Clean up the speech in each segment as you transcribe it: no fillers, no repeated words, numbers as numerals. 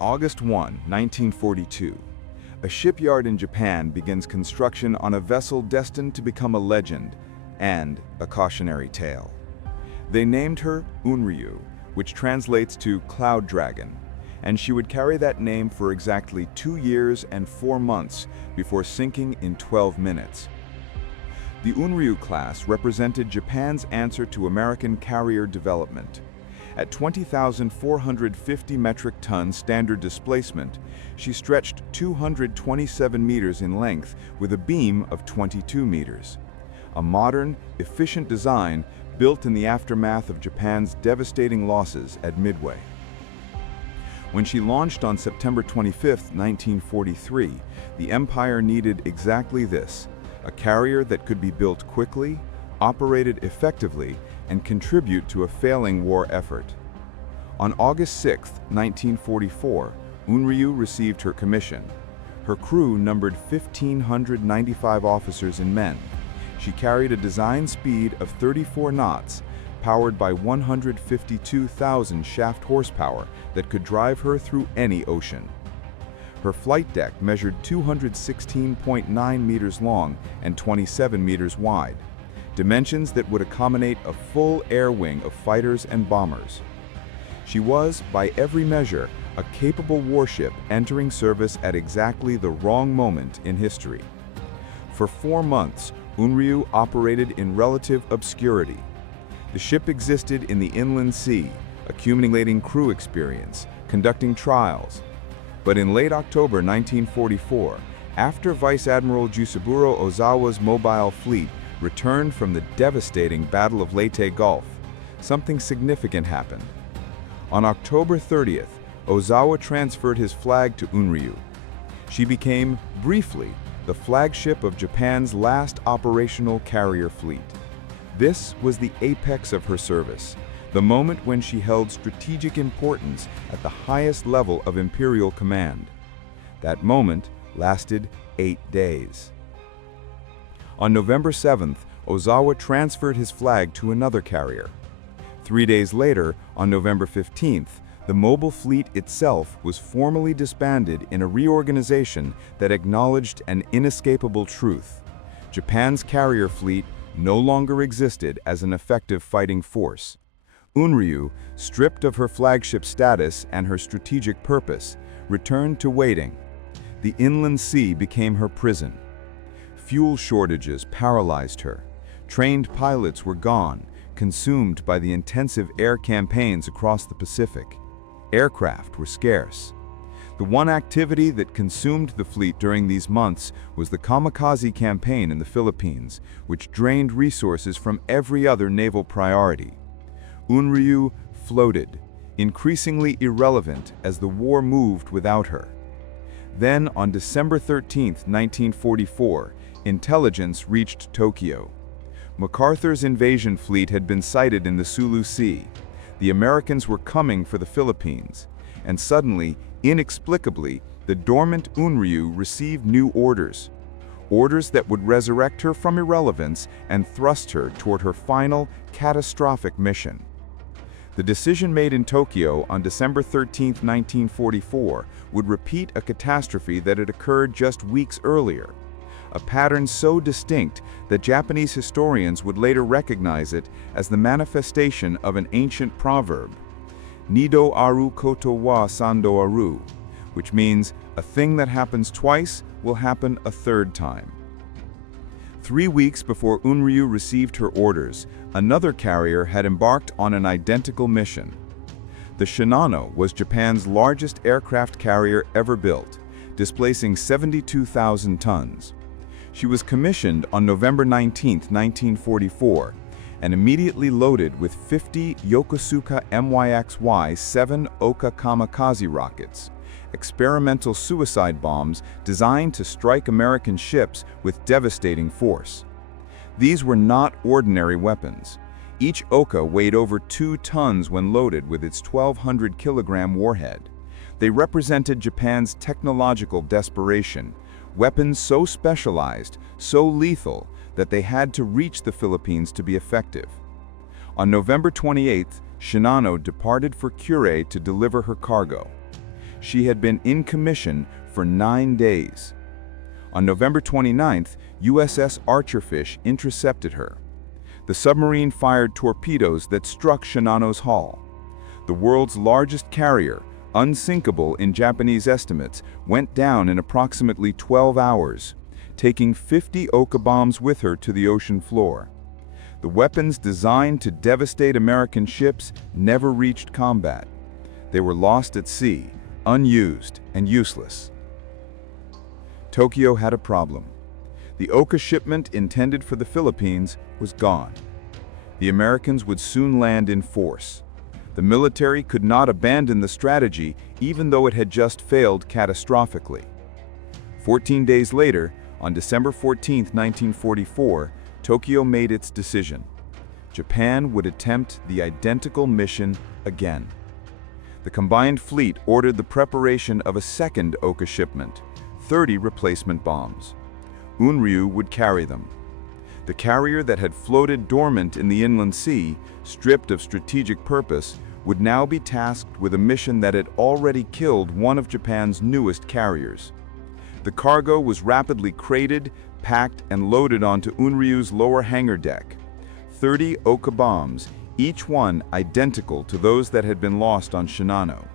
August 1, 1942. A shipyard in Japan begins construction on a vessel destined to become a legend and a cautionary tale. They named her Unryū, which translates to Cloud Dragon, and she would carry that name for exactly 2 years and 4 months before sinking in 12 minutes. The Unryū class represented Japan's answer to American carrier development. At 20,450 metric ton standard displacement, she stretched 227 meters in length with a beam of 22 meters. A modern, efficient design built in the aftermath of Japan's devastating losses at Midway. When she launched on September 25, 1943, the Empire needed exactly this: a carrier that could be built quickly, operated effectively, and contribute to a failing war effort. On August 6, 1944, Unryū received her commission. Her crew numbered 1,595 officers and men. She carried a design speed of 34 knots, powered by 152,000 shaft horsepower that could drive her through any ocean. Her flight deck measured 216.9 meters long and 27 meters wide, dimensions that would accommodate a full air wing of fighters and bombers. She was, by every measure, a capable warship entering service at exactly the wrong moment in history. For 4 months, Unryū operated in relative obscurity. The ship existed in the inland sea, accumulating crew experience, conducting trials. But in late October 1944, after Vice Admiral Jusaburo Ozawa's mobile fleet returned from the devastating Battle of Leyte Gulf, something significant happened. On October 30th, Ozawa transferred his flag to Unryū. She became, briefly, the flagship of Japan's last operational carrier fleet. This was the apex of her service, the moment when she held strategic importance at the highest level of imperial command. That moment lasted 8 days. On November 7th, Ozawa transferred his flag to another carrier. 3 days later, on November 15th, the mobile fleet itself was formally disbanded in a reorganization that acknowledged an inescapable truth: Japan's carrier fleet no longer existed as an effective fighting force. Unryū, stripped of her flagship status and her strategic purpose, returned to waiting. The inland sea became her prison. Fuel shortages paralyzed her. Trained pilots were gone, consumed by the intensive air campaigns across the Pacific. Aircraft were scarce. The one activity that consumed the fleet during these months was the kamikaze campaign in the Philippines, which drained resources from every other naval priority. Unryū floated, increasingly irrelevant as the war moved without her. Then, on December 13, 1944, intelligence reached Tokyo. MacArthur's invasion fleet had been sighted in the Sulu Sea. The Americans were coming for the Philippines, and suddenly, inexplicably, the dormant Unryū received new orders. Orders that would resurrect her from irrelevance and thrust her toward her final, catastrophic mission. The decision made in Tokyo on December 13, 1944, would repeat a catastrophe that had occurred just weeks earlier. A pattern so distinct that Japanese historians would later recognize it as the manifestation of an ancient proverb, Nido aru koto wa sando aru, which means a thing that happens twice will happen a third time. 3 weeks before Unryū received her orders, another carrier had embarked on an identical mission. The Shinano was Japan's largest aircraft carrier ever built, displacing 72,000 tons. She was commissioned on November 19, 1944, and immediately loaded with 50 Yokosuka MYXY-7 Ohka kamikaze rockets, experimental suicide bombs designed to strike American ships with devastating force. These were not ordinary weapons. Each Ohka weighed over 2 tons when loaded with its 1,200-kilogram warhead. They represented Japan's technological desperation, weapons so specialized, so lethal, that they had to reach the Philippines to be effective. On November 28th, Shinano departed for Kure to deliver her cargo. she had been in commission for 9 days. On November 29th, USS Redfish intercepted her. The submarine fired torpedoes that struck Shinano's hull. The world's largest carrier, unsinkable in Japanese estimates, went down in approximately 12 hours, taking 50 Ohka bombs with her to the ocean floor. The weapons designed to devastate American ships never reached combat. They were lost at sea, unused and useless. Tokyo had a problem. The Ohka shipment intended for the Philippines was gone. The Americans would soon land in force. The military could not abandon the strategy even though it had just failed catastrophically. 14 days later, on December 14, 1944, Tokyo made its decision. Japan would attempt the identical mission again. The combined fleet ordered the preparation of a second Ohka shipment, 30 replacement bombs. Unryū would carry them. The carrier that had floated dormant in the inland sea, stripped of strategic purpose, would now be tasked with a mission that had already killed one of Japan's newest carriers. The cargo was rapidly crated, packed, and loaded onto Unryū's lower hangar deck. 30 Ohka bombs, each one identical to those that had been lost on Shinano.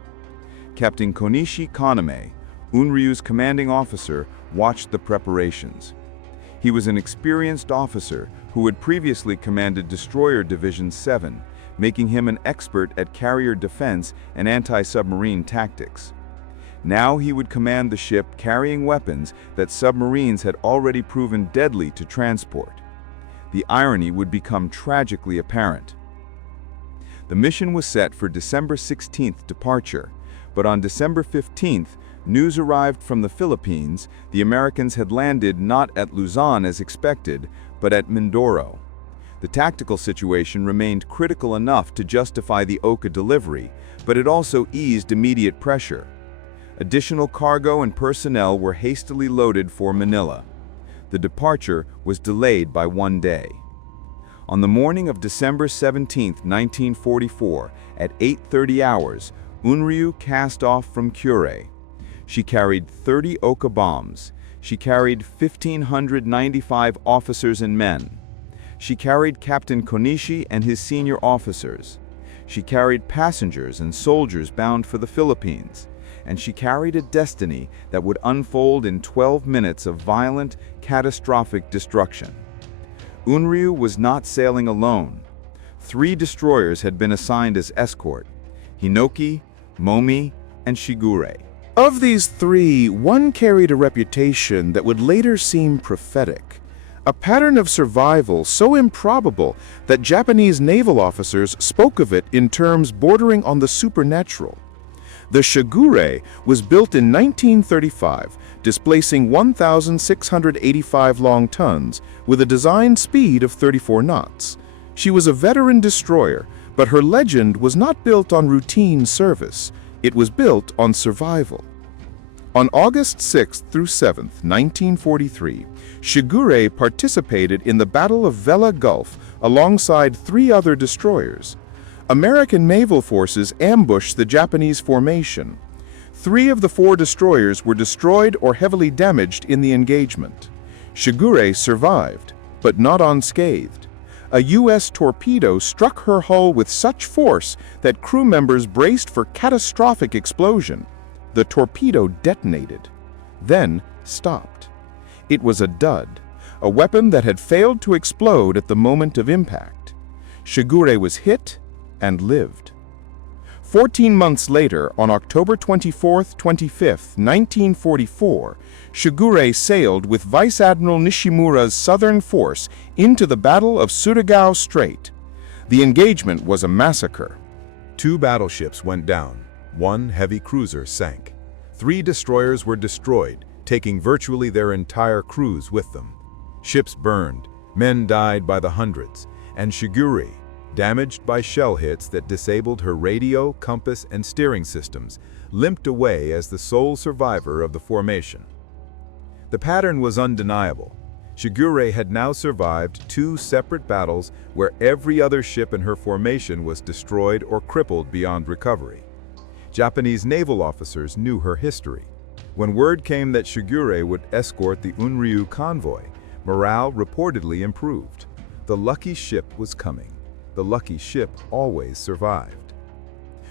Captain Konishi Kaname, Unryū's commanding officer, watched the preparations. He was an experienced officer who had previously commanded Destroyer Division 7, making him an expert at carrier defense and anti-submarine tactics. Now he would command the ship carrying weapons that submarines had already proven deadly to transport. The irony would become tragically apparent. The mission was set for December 16th departure, but on December 15th, news arrived from the Philippines. The Americans had landed not at Luzon as expected, but at Mindoro. The tactical situation remained critical enough to justify the Ohka delivery, but it also eased immediate pressure. Additional cargo and personnel were hastily loaded for Manila. The departure was delayed by 1 day. On the morning of December 17, 1944, at 8:30 hours, Unryū cast off from Kure. She carried 30 Ohka bombs. She carried 1,595 officers and men. She carried Captain Konishi and his senior officers. She carried passengers and soldiers bound for the Philippines. And she carried a destiny that would unfold in 12 minutes of violent, catastrophic destruction. Unryū was not sailing alone. 3 destroyers had been assigned as escort: Hinoki, Momi, and Shigure. Of these 3, one carried a reputation that would later seem prophetic. A pattern of survival so improbable that Japanese naval officers spoke of it in terms bordering on the supernatural. The Shigure was built in 1935, displacing 1,685 long tons with a design speed of 34 knots. She was a veteran destroyer, but her legend was not built on routine service. It was built on survival. On August 6th through 7th, 1943, Shigure participated in the Battle of Vella Gulf alongside 3 other destroyers. American naval forces ambushed the Japanese formation. 3 of the 4 destroyers were destroyed or heavily damaged in the engagement. Shigure survived, but not unscathed. A U.S. torpedo struck her hull with such force that crew members braced for catastrophic explosion. The torpedo detonated, then stopped. It was a dud, a weapon that had failed to explode at the moment of impact. Shigure was hit and lived. 14 months later, on October 24th, 25th, 1944, Shigure sailed with Vice Admiral Nishimura's Southern Force into the Battle of Surigao Strait. The engagement was a massacre. 2 battleships went down. 1 heavy cruiser sank. 3 destroyers were destroyed, taking virtually their entire crews with them. Ships burned, men died by the hundreds, and Shigure, damaged by shell hits that disabled her radio, compass, and steering systems, limped away as the sole survivor of the formation. The pattern was undeniable. Shigure had now survived 2 separate battles where every other ship in her formation was destroyed or crippled beyond recovery. Japanese naval officers knew her history. When word came that Kure would escort the Unryū convoy, morale reportedly improved. The lucky ship was coming. The lucky ship always survived.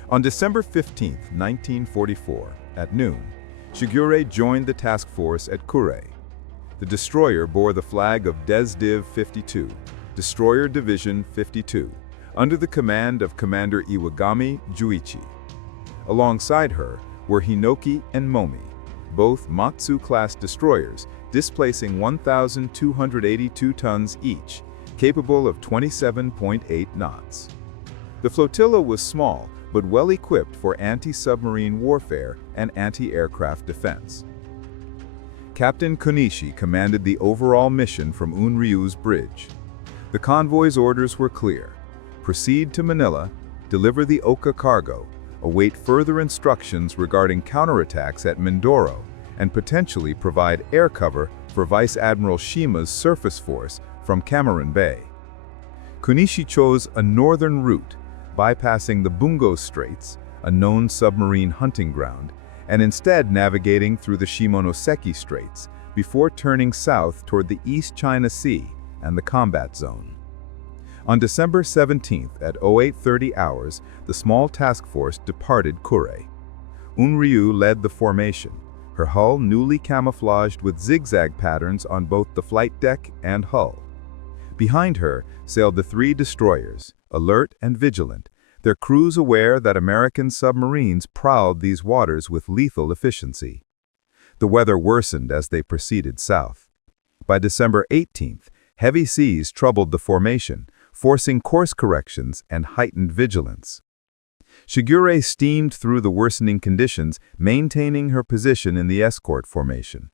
On December 15, 1944, at noon, Kure joined the task force at Kure. The destroyer bore the flag of Desdiv 52, Destroyer Division 52, under the command of Commander Iwagami Juichi. Alongside her were Hinoki and Momi, both Matsu-class destroyers, displacing 1,282 tons each, capable of 27.8 knots. The flotilla was small, but well-equipped for anti-submarine warfare and anti-aircraft defense. Captain Konishi commanded the overall mission from Unryū's bridge. The convoy's orders were clear: proceed to Manila, deliver the Ohka cargo, await further instructions regarding counterattacks at Mindoro, and potentially provide air cover for Vice Admiral Shima's surface force from Cameron Bay. Konishi chose a northern route, bypassing the Bungo Straits, a known submarine hunting ground, and instead navigating through the Shimonoseki Straits before turning south toward the East China Sea and the combat zone. On December 17th at 0830 hours, the small task force departed Kure. Unryū led the formation, her hull newly camouflaged with zigzag patterns on both the flight deck and hull. Behind her sailed the three destroyers, alert and vigilant, their crews aware that American submarines prowled these waters with lethal efficiency. The weather worsened as they proceeded south. By December 18th, heavy seas troubled the formation, forcing course corrections and heightened vigilance. Kure steamed through the worsening conditions, maintaining her position in the escort formation.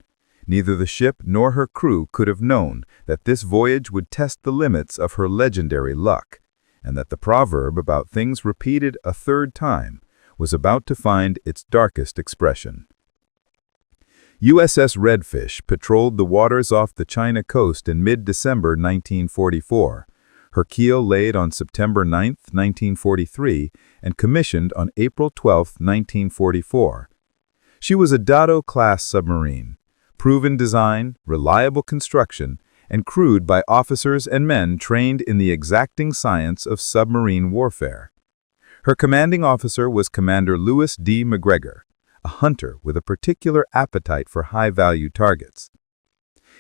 Neither the ship nor her crew could have known that this voyage would test the limits of her legendary luck, and that the proverb about things repeated a third time was about to find its darkest expression. USS Redfish patrolled the waters off the China coast in mid-December 1944, her keel laid on September 9, 1943, and commissioned on April 12, 1944. She was a Dado-class submarine, proven design, reliable construction, and crewed by officers and men trained in the exacting science of submarine warfare. Her commanding officer was Commander Louis D. McGregor, a hunter with a particular appetite for high-value targets.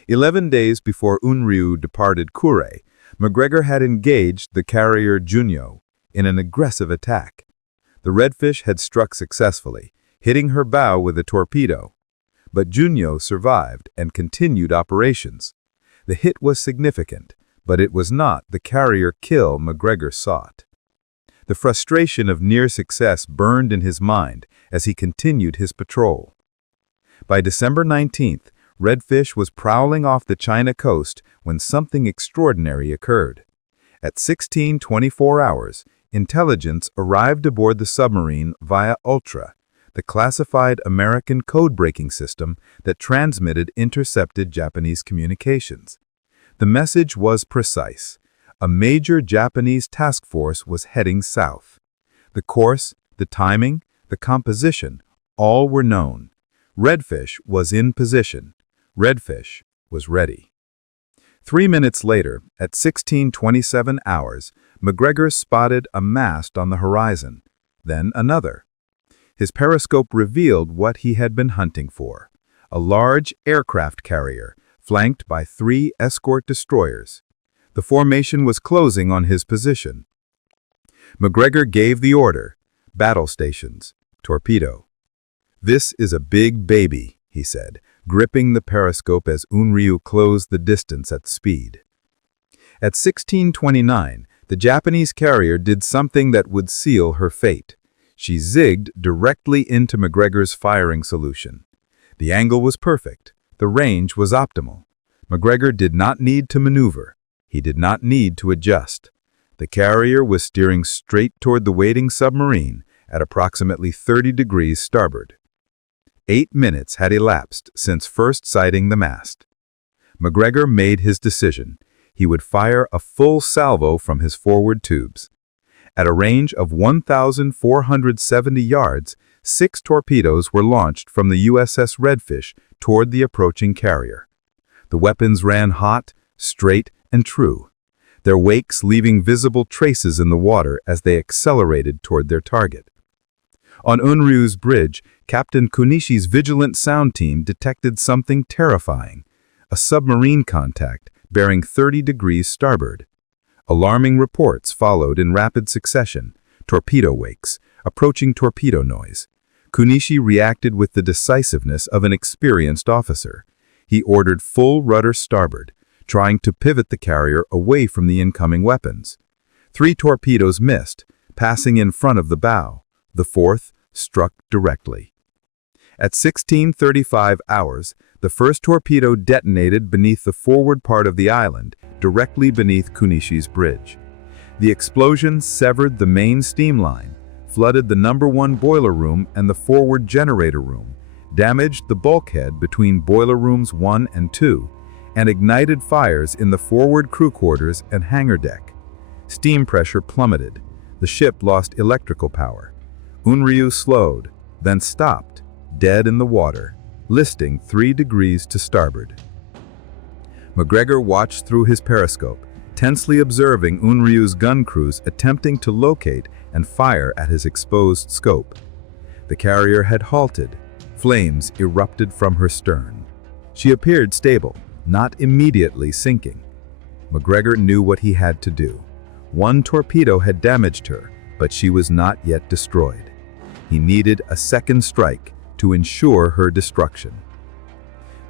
11 days before Unryū departed Kure, McGregor had engaged the carrier Unryū in an aggressive attack. The Redfish had struck successfully, hitting her bow with a torpedo. But Unryū survived and continued operations. The hit was significant, but it was not the carrier kill McGregor sought. The frustration of near success burned in his mind as he continued his patrol. By December 19th, Redfish was prowling off the China coast when something extraordinary occurred. At 16:24 hours, intelligence arrived aboard the submarine via Ultra, the classified American code-breaking system that transmitted intercepted Japanese communications. The message was precise. A major Japanese task force was heading south. The course, the timing, the composition, all were known. Redfish was in position. Redfish was ready. 3 minutes later, at 16:27 hours, McGregor spotted a mast on the horizon, then another. His periscope revealed what he had been hunting for: a large aircraft carrier, flanked by 3 escort destroyers. The formation was closing on his position. McGregor gave the order: battle stations, torpedo. "This is a big baby," he said, gripping the periscope as Unryū closed the distance at speed. At 16:29, the Japanese carrier did something that would seal her fate. She zigged directly into McGregor's firing solution. The angle was perfect. The range was optimal. McGregor did not need to maneuver. He did not need to adjust. The carrier was steering straight toward the waiting submarine at approximately 30 degrees starboard. 8 minutes had elapsed since first sighting the mast. McGregor made his decision. He would fire a full salvo from his forward tubes. At a range of 1,470 yards, 6 torpedoes were launched from the USS Redfish toward the approaching carrier. The weapons ran hot, straight, and true, their wakes leaving visible traces in the water as they accelerated toward their target. On Unryū's bridge, Captain Konishi's vigilant sound team detected something terrifying, a submarine contact bearing 30 degrees starboard. Alarming reports followed in rapid succession, torpedo wakes, approaching torpedo noise. Konishi reacted with the decisiveness of an experienced officer. He ordered full rudder starboard, trying to pivot the carrier away from the incoming weapons. 3 torpedoes missed, passing in front of the bow. The 4th struck directly. At 16:35 hours, the first torpedo detonated beneath the forward part of the island, directly beneath Konishi's bridge. The explosion severed the main steam line, flooded the number 1 boiler room and the forward generator room, damaged the bulkhead between boiler rooms 1 and 2, and ignited fires in the forward crew quarters and hangar deck. Steam pressure plummeted. The ship lost electrical power. Unryū slowed, then stopped, dead in the water, listing 3 degrees to starboard. McGregor watched through his periscope, tensely observing Unryū's gun crews attempting to locate and fire at his exposed scope. The carrier had halted. Flames erupted from her stern. She appeared stable, not immediately sinking. McGregor knew what he had to do. 1 torpedo had damaged her, but she was not yet destroyed. He needed a second strike to ensure her destruction.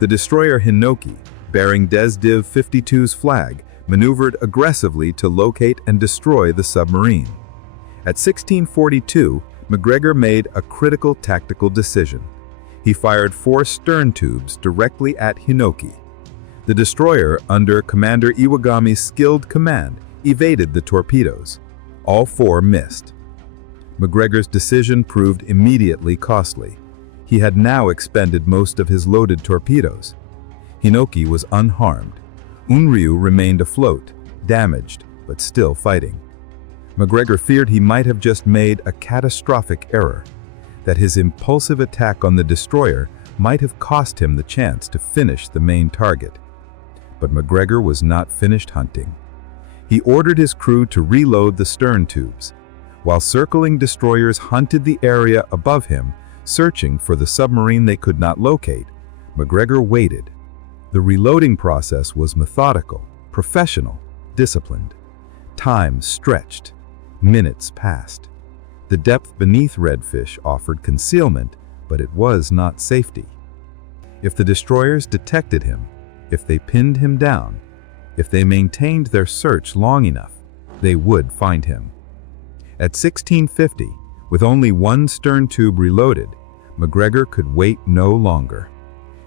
The destroyer Hinoki, bearing Desdiv 52's flag, maneuvered aggressively to locate and destroy the submarine. At 16:42, McGregor made a critical tactical decision. He fired 4 stern tubes directly at Hinoki. The destroyer, under Commander Iwagami's skilled command, evaded the torpedoes. All 4 missed. McGregor's decision proved immediately costly. He had now expended most of his loaded torpedoes. Hinoki was unharmed. Unryū remained afloat, damaged, but still fighting. McGregor feared he might have just made a catastrophic error, that his impulsive attack on the destroyer might have cost him the chance to finish the main target. But McGregor was not finished hunting. He ordered his crew to reload the stern tubes. While circling destroyers hunted the area above him, searching for the submarine they could not locate, McGregor waited. The reloading process was methodical, professional, disciplined. Time stretched. Minutes passed. The depth beneath Redfish offered concealment, but it was not safety. If the destroyers detected him, if they pinned him down, if they maintained their search long enough, they would find him. At 16:50, with only 1 stern tube reloaded, McGregor could wait no longer.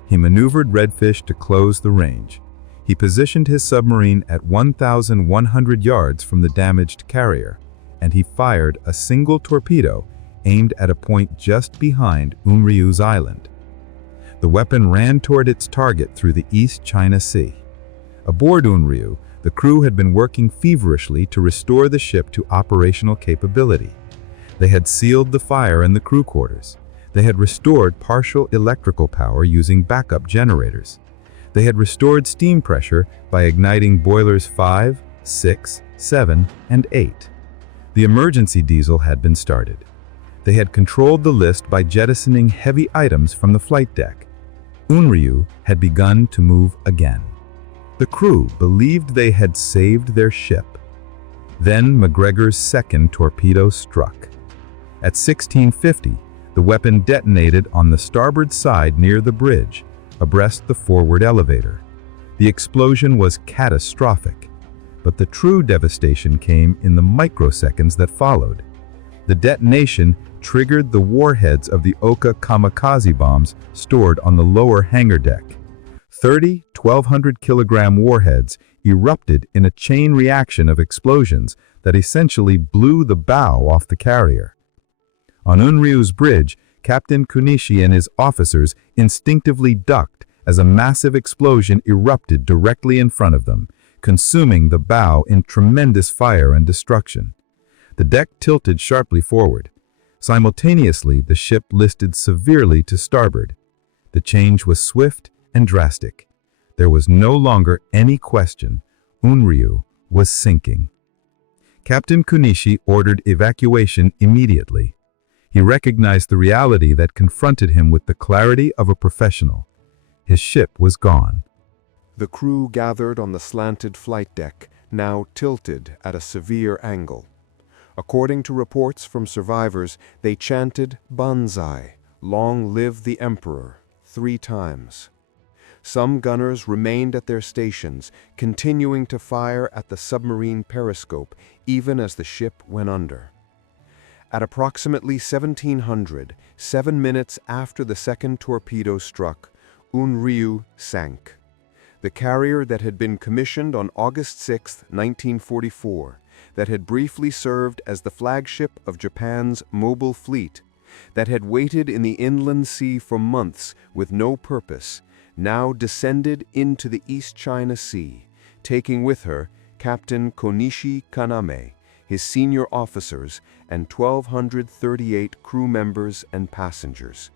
He maneuvered Redfish to close the range. He positioned his submarine at 1,100 yards from the damaged carrier, and he fired a single torpedo aimed at a point just behind Unryū's island. The weapon ran toward its target through the East China Sea. Aboard Unryū, the crew had been working feverishly to restore the ship to operational capability. They had sealed the fire in the crew quarters. They had restored partial electrical power using backup generators. They had restored steam pressure by igniting boilers 5, 6, 7, and 8. The emergency diesel had been started. They had controlled the list by jettisoning heavy items from the flight deck. Unryū had begun to move again. The crew believed they had saved their ship. Then McGregor's second torpedo struck. At 16:50, the weapon detonated on the starboard side near the bridge, abreast the forward elevator. The explosion was catastrophic, but the true devastation came in the microseconds that followed. The detonation triggered the warheads of the Ohka kamikaze bombs stored on the lower hangar deck. 30 1,200-kilogram warheads erupted in a chain reaction of explosions that essentially blew the bow off the carrier. On Unryū's bridge, Captain Konishi and his officers instinctively ducked as a massive explosion erupted directly in front of them, consuming the bow in tremendous fire and destruction. The deck tilted sharply forward. Simultaneously, the ship listed severely to starboard. The change was swift and drastic. There was no longer any question. Unryū was sinking. Captain Konishi ordered evacuation immediately. He recognized the reality that confronted him with the clarity of a professional. His ship was gone. The crew gathered on the slanted flight deck, now tilted at a severe angle. According to reports from survivors, they chanted "Banzai," "Long live the Emperor," 3 times. Some gunners remained at their stations, continuing to fire at the submarine periscope even as the ship went under. At approximately 1700, 7 minutes after the second torpedo struck, Unryū sank. The carrier that had been commissioned on August 6, 1944, that had briefly served as the flagship of Japan's mobile fleet, that had waited in the inland sea for months with no purpose, now descended into the East China Sea, taking with her Captain Konishi Kaname, his senior officers, and 1,238 crew members and passengers.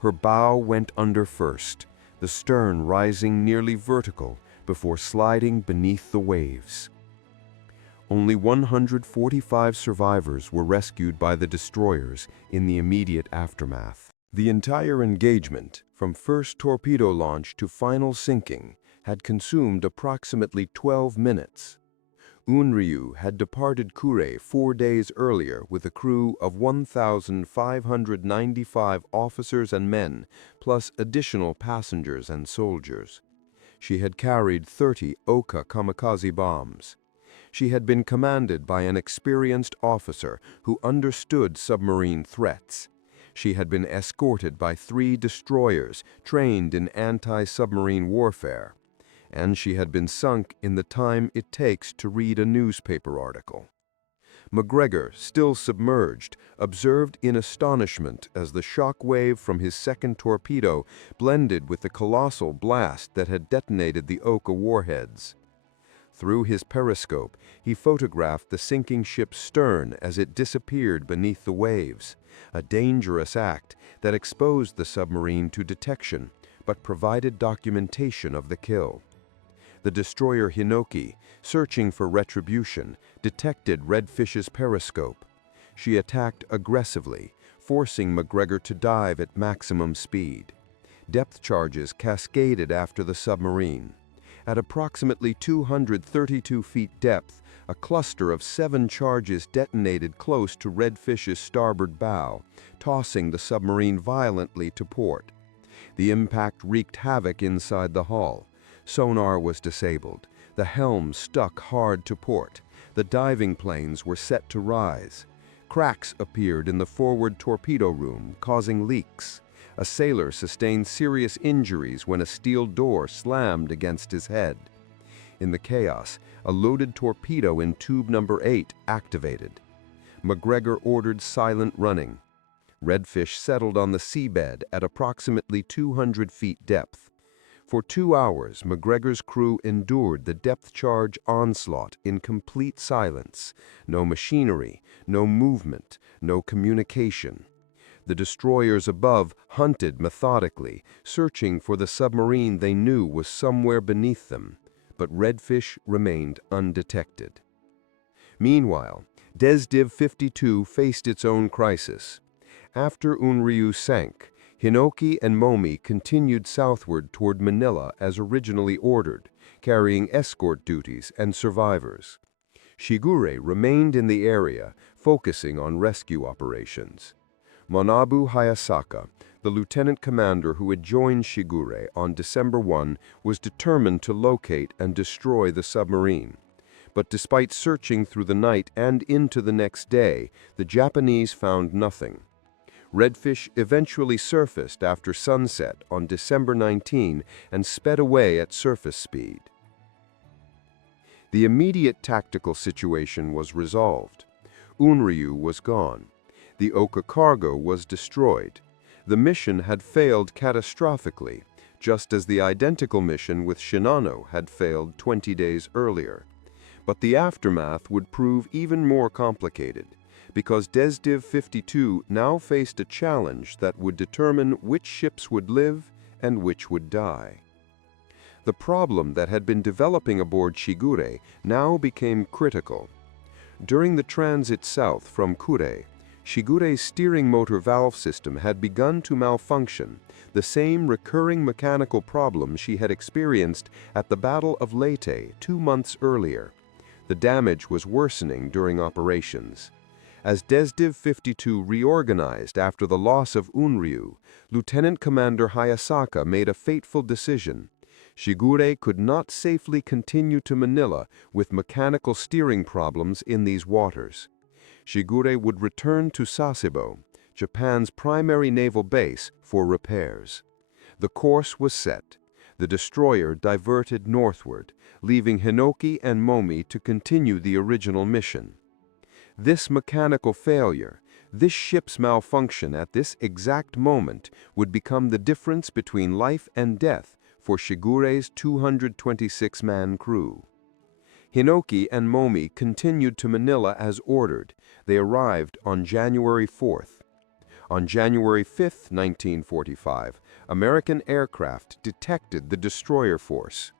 Her bow went under first, the stern rising nearly vertical before sliding beneath the waves. Only 145 survivors were rescued by the destroyers in the immediate aftermath. The entire engagement, from first torpedo launch to final sinking, had consumed approximately 12 minutes. Unryū had departed Kure 4 days earlier with a crew of 1,595 officers and men, plus additional passengers and soldiers. She had carried 30 Ohka kamikaze bombs. She had been commanded by an experienced officer who understood submarine threats. She had been escorted by 3 destroyers trained in anti-submarine warfare. And she had been sunk in the time it takes to read a newspaper article. McGregor, still submerged, observed in astonishment as the shock wave from his second torpedo blended with the colossal blast that had detonated the Ohka warheads. Through his periscope, he photographed the sinking ship's stern as it disappeared beneath the waves, a dangerous act that exposed the submarine to detection, but provided documentation of the kill. The destroyer Hinoki, searching for retribution, detected Redfish's periscope. She attacked aggressively, forcing McGregor to dive at maximum speed. Depth charges cascaded after the submarine. At approximately 232 feet depth, a cluster of 7 charges detonated close to Redfish's starboard bow, tossing the submarine violently to port. The impact wreaked havoc inside the hull. Sonar was disabled. The helm stuck hard to port. The diving planes were set to rise. Cracks appeared in the forward torpedo room, causing leaks. A sailor sustained serious injuries when a steel door slammed against his head. In the chaos, a loaded torpedo in tube number 8 activated. McGregor ordered silent running. Redfish settled on the seabed at approximately 200 feet depth. For 2 hours, McGregor's crew endured the depth charge onslaught in complete silence. No machinery, no movement, no communication. The destroyers above hunted methodically, searching for the submarine they knew was somewhere beneath them, but Redfish remained undetected. Meanwhile, Desdiv 52 faced its own crisis. After Unryū sank, Hinoki and Momi continued southward toward Manila as originally ordered, carrying escort duties and survivors. Shigure remained in the area, focusing on rescue operations. Manabu Hayasaka, the lieutenant commander who had joined Shigure on December 1, was determined to locate and destroy the submarine. But despite searching through the night and into the next day, the Japanese found nothing. Redfish eventually surfaced after sunset on December 19 and sped away at surface speed. The immediate tactical situation was resolved. Unryū was gone. The Ohka cargo was destroyed. The mission had failed catastrophically, just as the identical mission with Shinano had failed 20 days earlier. But the aftermath would prove even more complicated. because Desdiv 52 now faced a challenge that would determine which ships would live and which would die. The problem that had been developing aboard Shigure now became critical. During the transit south from Kure, Shigure's steering motor valve system had begun to malfunction, the same recurring mechanical problem she had experienced at the Battle of Leyte 2 months earlier. The damage was worsening during operations. As Desdiv 52 reorganized after the loss of Unryū, Lieutenant Commander Hayasaka made a fateful decision. Shigure could not safely continue to Manila with mechanical steering problems in these waters. Shigure would return to Sasebo, Japan's primary naval base, for repairs. The course was set. The destroyer diverted northward, leaving Hinoki and Momi to continue the original mission. This mechanical failure, this ship's malfunction at this exact moment, would become the difference between life and death for Shigure's 226-man crew. Hinoki and Momi continued to Manila as ordered. They arrived on January 4th. On January 5, 1945, American aircraft detected the destroyer force.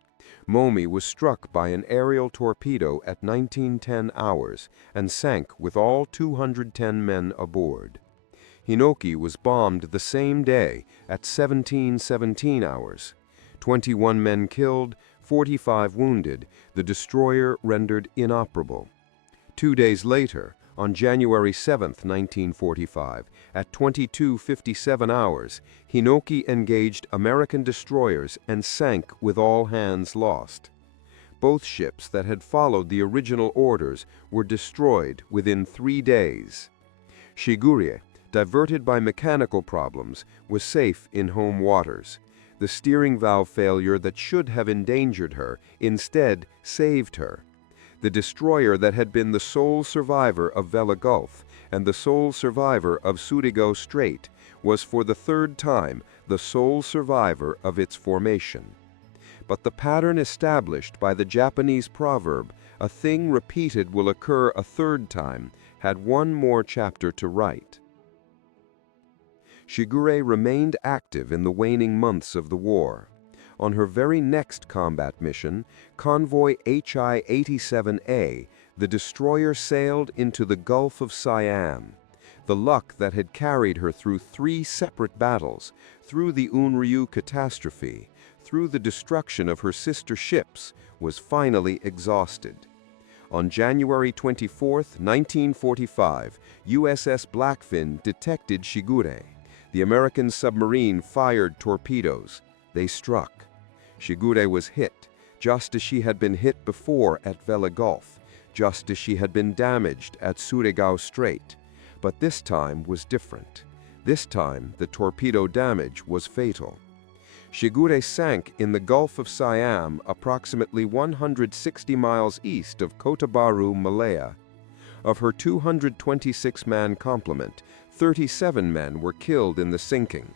Momi was struck by an aerial torpedo at 1910 hours and sank with all 210 men aboard. Hinoki was bombed the same day at 1717 hours. 21 men killed, 45 wounded, the destroyer rendered inoperable. 2 days later, on January 7, 1945, at 22:57 hours, Hinoki engaged American destroyers and sank with all hands lost. Both ships that had followed the original orders were destroyed within 3 days. Shigure, diverted by mechanical problems, was safe in home waters. The steering valve failure that should have endangered her instead saved her. The destroyer that had been the sole survivor of Vela Gulf and the sole survivor of Surigao Strait was for the third time the sole survivor of its formation. But the pattern established by the Japanese proverb, "A thing repeated will occur a third time," had one more chapter to write. Shigure remained active in the waning months of the war. On her very next combat mission, Convoy HI-87A, the destroyer sailed into the Gulf of Siam. The luck that had carried her through 3 separate battles, through the Unryū catastrophe, through the destruction of her sister ships, was finally exhausted. On January 24, 1945, USS Blackfin detected Shigure. The American submarine fired torpedoes. They struck. Shigure was hit, just as she had been hit before at Vela Gulf, just as she had been damaged at Surigao Strait. But this time was different. This time, the torpedo damage was fatal. Shigure sank in the Gulf of Siam, approximately 160 miles east of Kota Baru, Malaya. Of her 226-man complement, 37 men were killed in the sinking.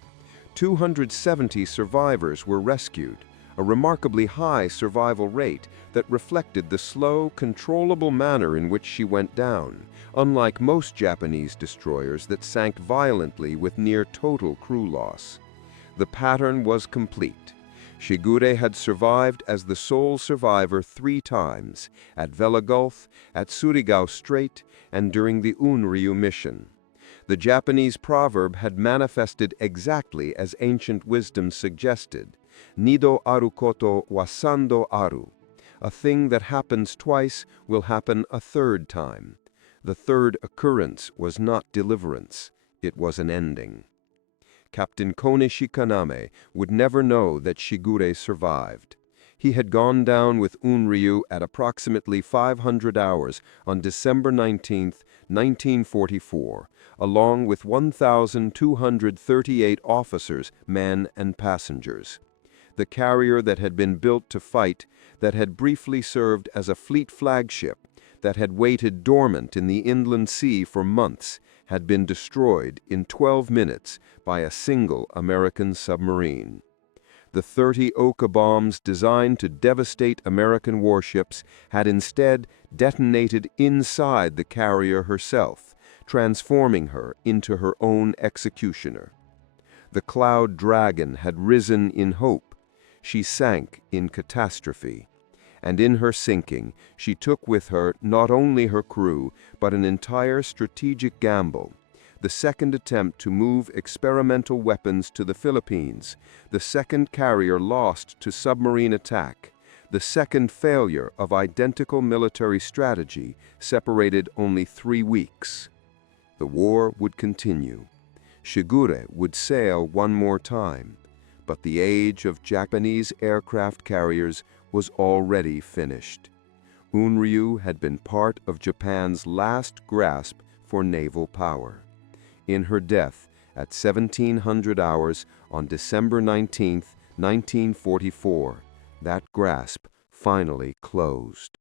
270 survivors were rescued, a remarkably high survival rate that reflected the slow, controllable manner in which she went down, unlike most Japanese destroyers that sank violently with near total crew loss. The pattern was complete. Shigure had survived as the sole survivor 3 times, at Vela Gulf, at Surigao Strait, and during the Unryū mission. The Japanese proverb had manifested exactly as ancient wisdom suggested. Nido aru koto wa sando aru. A thing that happens twice will happen a third time. The third occurrence was not deliverance. It was an ending. Captain Konishi Kaname would never know that Shigure survived. He had gone down with Unryū at approximately 500 hours on December 19, 1944, along with 1,238 officers, men, and passengers. The carrier that had been built to fight, that had briefly served as a fleet flagship, that had waited dormant in the inland sea for months, had been destroyed in 12 minutes by a single American submarine. The 30 Ohka bombs designed to devastate American warships had instead detonated inside the carrier herself, transforming her into her own executioner. The cloud dragon had risen in hope. She sank in catastrophe. And in her sinking, she took with her not only her crew, but an entire strategic gamble. The second attempt to move experimental weapons to the Philippines, the second carrier lost to submarine attack, the second failure of identical military strategy separated only 3 weeks. The war would continue. Shigure would sail one more time, but the age of Japanese aircraft carriers was already finished. Unryū had been part of Japan's last grasp for naval power. In her death at 1700 hours on December 19, 1944, that grasp finally closed.